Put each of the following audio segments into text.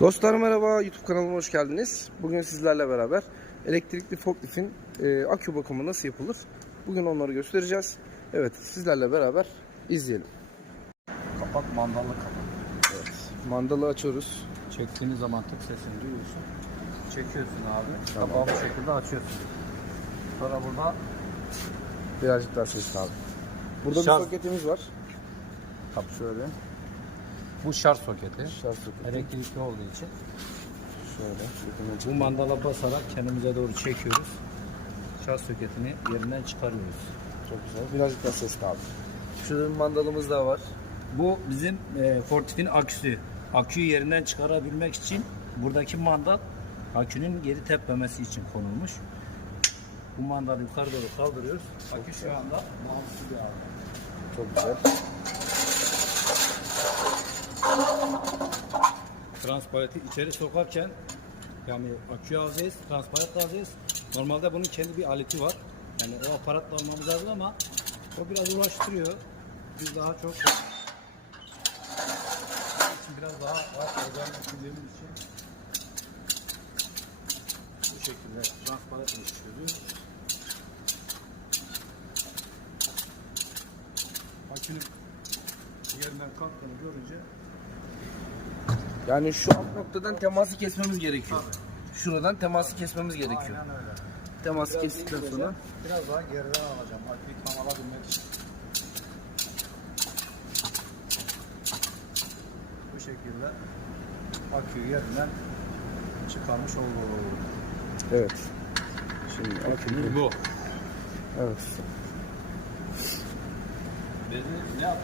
Dostlar merhaba YouTube kanalıma hoş geldiniz. Bugün sizlerle beraber elektrikli forkliftin e, akü bakımı nasıl yapılır? Bugün onları göstereceğiz. Evet sizlerle beraber izleyelim. Kapak mandalı kapak. Evet, mandalı açıyoruz. Çektiğiniz zaman tık sesini duyuyorsun. Çekiyorsun abi. Tamam. Kapağı bu şekilde açıyorsun. Sonra burada Birazcık daha sesli abi. Burada Şarj. bir soketimiz var. Tabii şöyle. Bu şarj soketi. Şarj soketi. Elektrikli olduğu için. Şöyle. Bu mandala basarak kendimize doğru çekiyoruz. Şarj soketini yerinden çıkarıyoruz. Çok güzel. Birazcık daha sesli abi. Şurada bir mandalımız daha var. Bu bizim e, Fortif'in aküsü. Aküyü yerinden çıkarabilmek için buradaki mandal akünün geri tepmemesi için konulmuş. Bu mandalı yukarı doğru kaldırıyoruz. Akü şu anda bağımsız bir. Çok güzel. Transparenti içeri sokarken yani aküyü alacağız, transparent alacağız. Normalde bunun kendi bir aleti var. Yani o aparatla almamız lazım ama o biraz uğraştırıyor. Biz daha çok için biraz daha rahat olacağını için bu şekilde transparent işliyoruz. Akünün yerinden kalktığını görünce Yani şu alt noktadan teması kesmemiz gerekiyor. Şuradan teması kesmemiz gerekiyor. Aynen öyle. Teması kestikten sonra Biraz daha geriden alacağım. Aküyü tam alabilmek için. Bu şekilde aküyü yerinden çıkarmış olduk. evet. Şimdi akü bu. evet. Ne?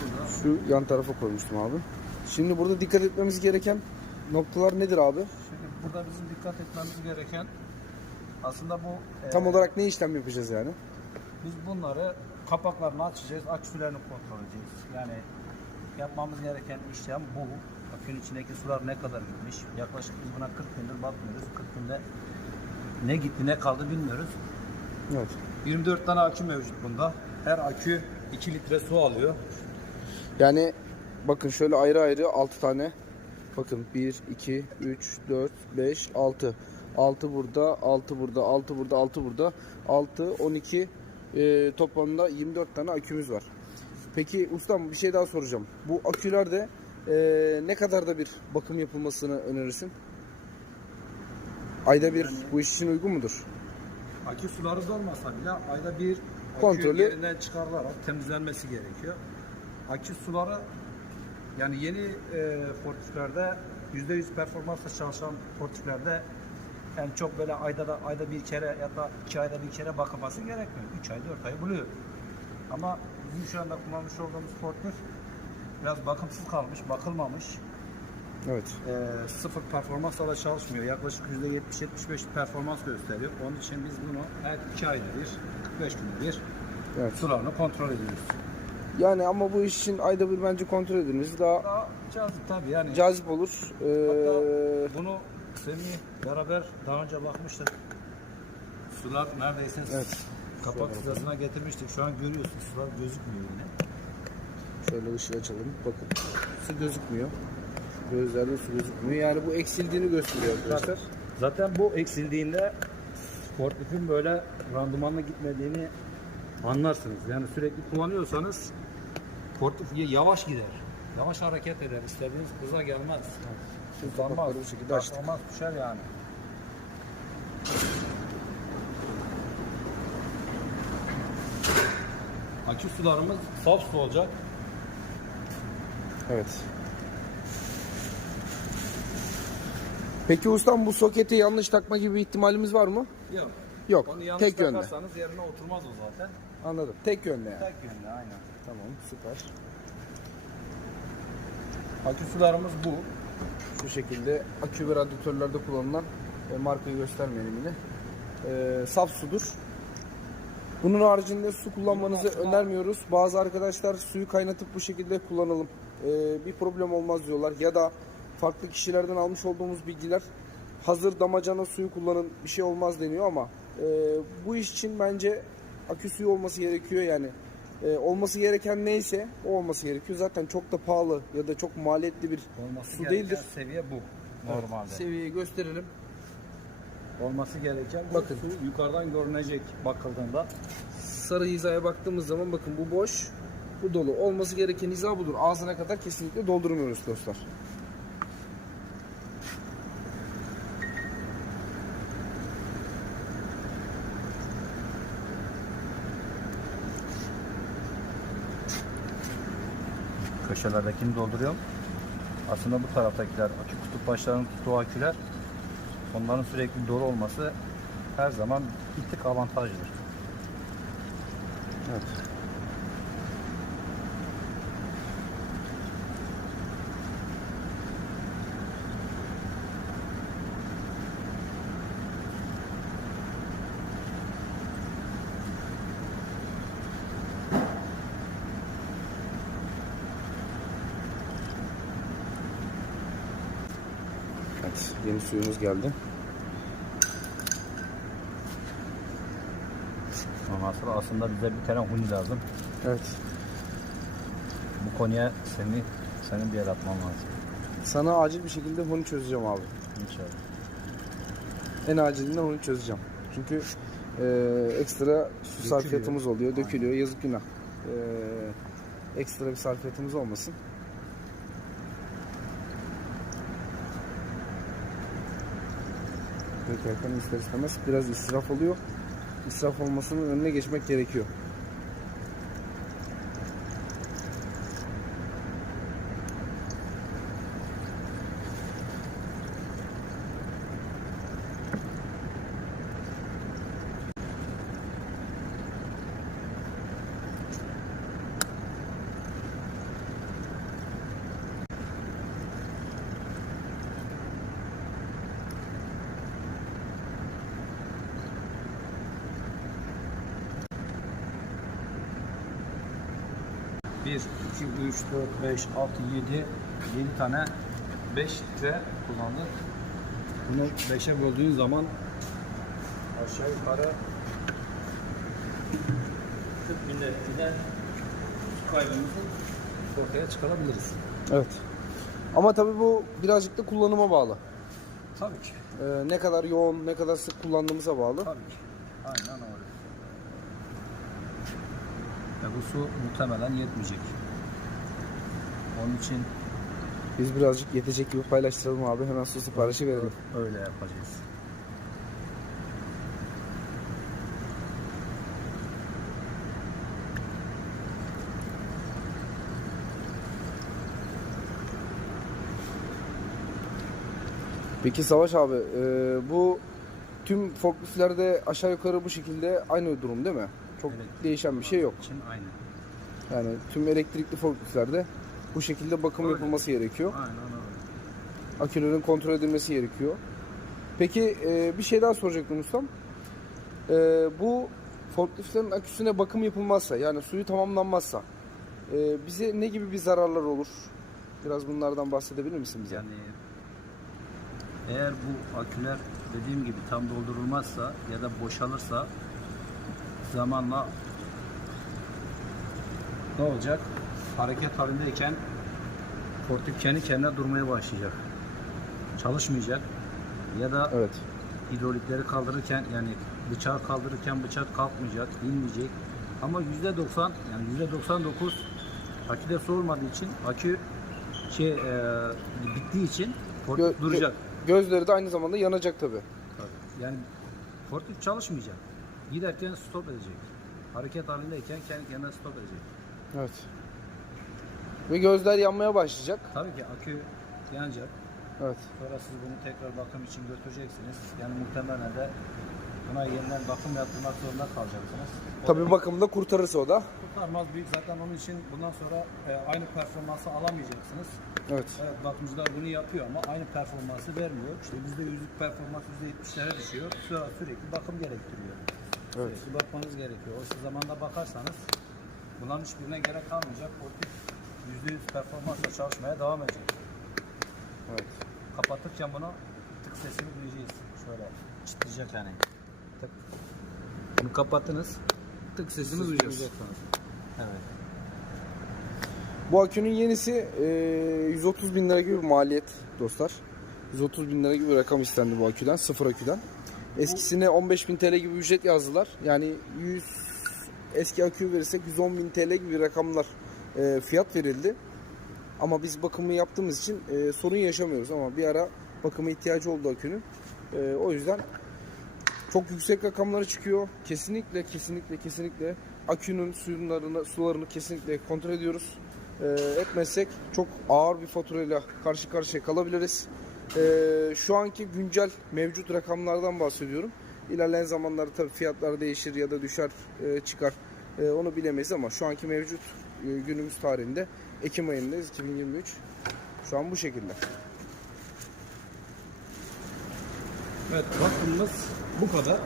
Burada. Şu yan tarafa koymuştum abi. Şimdi burada dikkat etmemiz gereken noktalar nedir abi? Şimdi burada bizim dikkat etmemiz gereken aslında bu e, Tam olarak ne işlem yapacağız yani? biz bunları kapaklarını açacağız, akülerini kontrol edeceğiz. Yani yapmamız gereken işlem bu. Akünün içindeki sular ne kadar gitmiş. Yaklaşık biz buna 40 gündür bakmıyoruz. 40 günde ne gitti ne kaldı bilmiyoruz. Evet. 24 tane akü mevcut bunda. Her akü 2 litre su alıyor. Yani bakın şöyle ayrı ayrı 6 tane. Bakın 1, 2, 3, 4, 5, 6. 6 burada, 6 burada, 6 burada, 6 burada. 6, 12 e, toplamda 24 tane akümüz var. Peki ustam bir şey daha soracağım. Bu akülerde e, ne kadar da bir bakım yapılmasını önerirsin? Ayda bir bu iş için uygun mudur? Akü suları dolmasa bile ayda bir Kontrolü- yerinden çıkarılarak temizlenmesi gerekiyor. Akü suları yani yeni e, fortiflerde %100 performansla çalışan fortiflerde yani çok böyle ayda da ayda bir kere ya da iki ayda bir kere bakılması gerekmiyor. 3 ay 4 ay buluyor. Ama bizim şu anda kullanmış olduğumuz fortif biraz bakımsız kalmış, bakılmamış. Evet. Ee, sıfır performansla da çalışmıyor. Yaklaşık %70-75 performans gösteriyor. Onun için biz bunu her 2 ayda bir, 45 günde bir Evet. sularını kontrol ediyoruz. Yani ama bu iş için ayda bir bence kontrol ediniz. Daha Daha cazip tabii yani. cazip olur. Ee, Bunu Semih beraber daha önce bakmıştık. Sular neredeyse Evet. kapak sırasına getirmiştik. Şu an görüyorsun sular gözükmüyor yine. Şöyle ışığı açalım. Bakın. Su gözükmüyor. Gözlerde su gözükmüyor. Yani bu eksildiğini gösteriyor arkadaşlar. Zaten bu eksildiğinde sportifin böyle randımanla gitmediğini anlarsınız. Yani sürekli kullanıyorsanız sportif yavaş gider. Yavaş hareket eder. İstediğiniz hıza gelmez. Kapakları bu şekilde açtık. Performans düşer yani. Akü sularımız saf su olacak. Evet. Peki ustam bu soketi yanlış takma gibi bir ihtimalimiz var mı? Yok. Yok. Onu yanlış Tek yönde. takarsanız yerine oturmaz o zaten. Anladım. Tek yönde yani. Tek yönde aynen. Tamam süper. Akü sularımız bu. Bu şekilde akü ve radyatörlerde kullanılan e, markayı göstermeyelim yine. E, saf sudur. Bunun haricinde su kullanmanızı önermiyoruz. Bazı arkadaşlar suyu kaynatıp bu şekilde kullanalım. E, bir problem olmaz diyorlar. Ya da farklı kişilerden almış olduğumuz bilgiler hazır damacana suyu kullanın bir şey olmaz deniyor ama e, bu iş için bence akü suyu olması gerekiyor yani. e, olması gereken neyse o olması gerekiyor. Zaten çok da pahalı ya da çok maliyetli bir Olması su gereken değildir. seviye bu. Normalde. Seviyeyi gösterelim. Olması gereken bu Bakın. su yukarıdan görünecek bakıldığında. Sarı hizaya baktığımız zaman bakın bu boş, bu dolu. Olması gereken hiza budur. Ağzına kadar kesinlikle doldurmuyoruz dostlar. Köşelerdekini dolduruyorum. Aslında bu taraftakiler akü kutup başlarının tuttuğu aküler onların sürekli dolu olması her zaman bir tık avantajdır. Evet. Evet, yeni suyumuz geldi. Ondan sonra aslında bize bir tane huni lazım. Evet. Bu konuya seni senin bir el atman lazım. Sana acil bir şekilde bunu çözeceğim abi. İnşallah. En acilinden onu çözeceğim. Çünkü e, ekstra su sarfiyatımız oluyor, dökülüyor. Yazık günah. E, ekstra bir sarfiyatımız olmasın. Dökerken ister istemez biraz israf oluyor. İsraf olmasının önüne geçmek gerekiyor. Bir, iki, üç, dört, beş, altı, yedi, yedi tane 5 litre kullandık. Bunu 5'e böldüğün zaman aşağı yukarı 40 bin litre su kaybımızı ortaya çıkarabiliriz. Evet. Ama tabii bu birazcık da kullanıma bağlı. Tabii ki. E, ne kadar yoğun, ne kadar sık kullandığımıza bağlı. Tabii ki. Aynen öyle. Ve bu su muhtemelen yetmeyecek. Onun için Biz birazcık yetecek gibi paylaştıralım abi. Hemen su siparişi verelim. öyle yapacağız. Peki Savaş abi, e, bu tüm forkliftlerde aşağı yukarı bu şekilde aynı durum değil mi? Çok Evet. değişen bir şey yok. için aynı. Yani tüm elektrikli forkliftlerde bu şekilde bakım Öyle. yapılması gerekiyor. Aynen öyle. Akülerin kontrol edilmesi gerekiyor. Peki e, bir şey daha soracaktım ustam. E, bu forkliftlerin aküsüne bakım yapılmazsa, yani suyu tamamlanmazsa e, bize ne gibi bir zararlar olur? Biraz bunlardan bahsedebilir misin bize? Yani eğer bu aküler dediğim gibi tam doldurulmazsa ya da boşalırsa zamanla ne olacak? Hareket halindeyken portif kendi kendine durmaya başlayacak. Çalışmayacak. Ya da Evet. hidrolikleri kaldırırken yani bıçağı kaldırırken bıçak kalkmayacak, inmeyecek. Ama yüzde 90 yani yüzde 99 aküde su olmadığı için akü şey e, bittiği için portif Gö- duracak. gö- gözleri de aynı zamanda yanacak tabi. Yani portif çalışmayacak. Giderken stop edecek. Hareket halindeyken kendi kendine stop edecek. Evet. Ve gözler yanmaya başlayacak. Tabii ki akü yanacak. Evet. Sonra siz bunu tekrar bakım için götüreceksiniz. Yani muhtemelen de buna yeniden bakım yaptırmak zorunda kalacaksınız. O Tabi bakımda kurtarırsa o da. Kurtarmaz büyük zaten onun için bundan sonra e, aynı performansı alamayacaksınız. Evet. Evet bakımcılar bunu yapıyor ama aynı performansı vermiyor. İşte %100'lük performans %70'lere düşüyor. Sürekli bakım gerektiriyor. Evet. Sürekli bakmanız gerekiyor. Oysa zamanda bakarsanız bunların hiçbirine gerek kalmayacak. Portif %100 performansla çalışmaya devam edecek. Evet. Kapatırken bunu tık sesini duyacağız. Şöyle çıtlayacak yani. Tık. Bunu kapattınız. Tık sesini Siz duyacağız. Evet. Bu akünün yenisi e, 130 bin lira gibi bir maliyet dostlar. 130 bin lira gibi bir rakam istendi bu aküden, sıfır aküden. Eskisine 15 bin TL gibi ücret yazdılar. Yani 100 eski akü verirsek 110 bin TL gibi rakamlar e, fiyat verildi. Ama biz bakımı yaptığımız için e, sorun yaşamıyoruz ama bir ara bakıma ihtiyacı oldu akünün. E, o yüzden çok yüksek rakamları çıkıyor. Kesinlikle kesinlikle kesinlikle akünün suyunlarını, sularını kesinlikle kontrol ediyoruz. E, etmezsek çok ağır bir faturayla karşı karşıya kalabiliriz. E, şu anki güncel mevcut rakamlardan bahsediyorum. İlerleyen zamanlarda tabii fiyatlar değişir ya da düşer e, çıkar. E, onu bilemeyiz ama şu anki mevcut e, günümüz tarihinde Ekim ayındayız 2023. Şu an bu şekilde. Evet bakımımız bu kadar.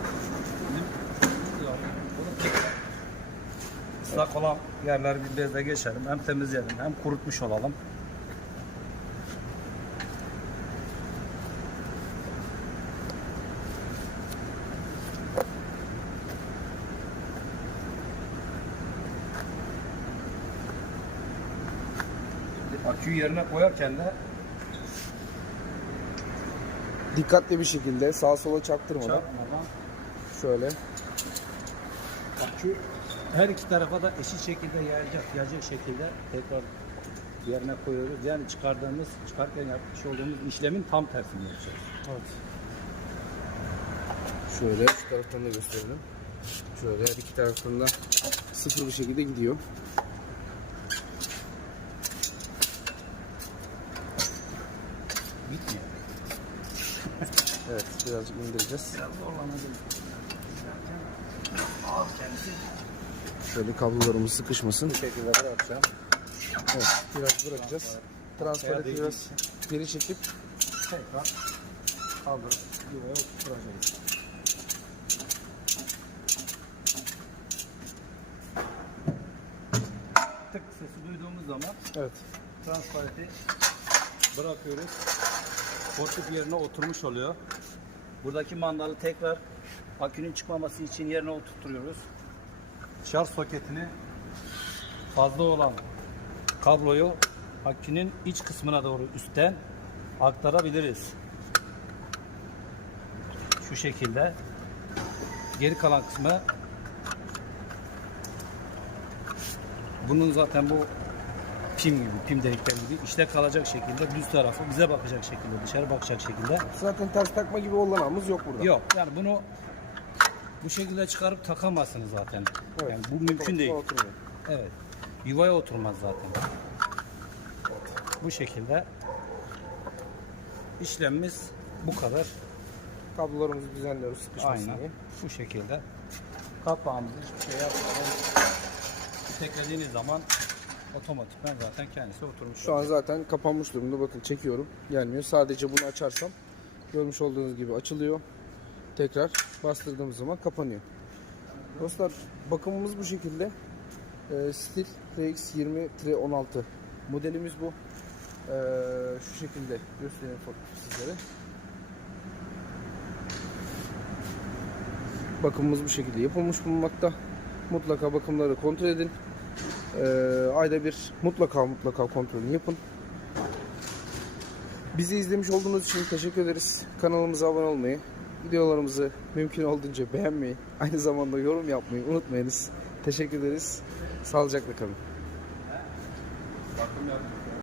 Islak olan yerleri bir bezle geçelim. Hem temizleyelim hem kurutmuş olalım. Yerine koyarken de Dikkatli bir şekilde sağa sola çaktırmadan çarpmadan şöyle Akü her iki tarafa da eşit şekilde yayacak, yayacak şekilde tekrar yerine koyuyoruz. Yani çıkardığımız, çıkarken yapmış olduğumuz işlemin tam tersini yapacağız. Evet. Şöyle şu taraftan da gösterelim. Şöyle her iki tarafından sıfır bir şekilde gidiyor. Evet birazcık indireceğiz. Biraz zorlanacağız. Az kendisi Şöyle kablolarımız sıkışmasın. bu şekilde bırakacağım. Evet biraz bırakacağız. Transparenti Veya biraz geri çekip Tekrar kaldırıp yuvaya oturtacağız. Tık sesi duyduğumuz zaman evet transparenti bırakıyoruz. Koltuk yerine oturmuş oluyor. Buradaki mandalı tekrar akünün çıkmaması için yerine oturtuyoruz. Şarj soketini fazla olan kabloyu akünün iç kısmına doğru üstten aktarabiliriz. Şu şekilde. Geri kalan kısmı bunun zaten bu pim gibi, pim delikleri gibi işte kalacak şekilde düz tarafı bize bakacak şekilde, dışarı bakacak şekilde. zaten ters takma gibi olanağımız yok burada. Yok yani bunu bu şekilde çıkarıp takamazsınız zaten. Evet. Yani bu mümkün değil. Oturmuyor. Evet. Yuvaya oturmaz zaten. Bu şekilde işlemimiz bu kadar. Kablolarımızı düzenliyoruz sıkışmasın Aynen. diye. Bu şekilde. Kapağımızı hiçbir şey yapmadan teklediğiniz zaman otomatikman zaten kendisi oturmuş. Şu an zaten kapanmış durumda. Bakın çekiyorum. Gelmiyor. Sadece bunu açarsam görmüş olduğunuz gibi açılıyor. Tekrar bastırdığımız zaman kapanıyor. Dostlar bakımımız bu şekilde. Ee, Stil RX20-16 modelimiz bu. Ee, şu şekilde göstereyim sizlere. Bakımımız bu şekilde yapılmış bulunmakta. Mutlaka bakımları kontrol edin. Ee, ayda bir mutlaka mutlaka kontrolünü yapın. Bizi izlemiş olduğunuz için teşekkür ederiz. Kanalımıza abone olmayı, videolarımızı mümkün olduğunca beğenmeyi, aynı zamanda yorum yapmayı unutmayınız. Teşekkür ederiz. Sağlıcakla kalın. Bakım yap-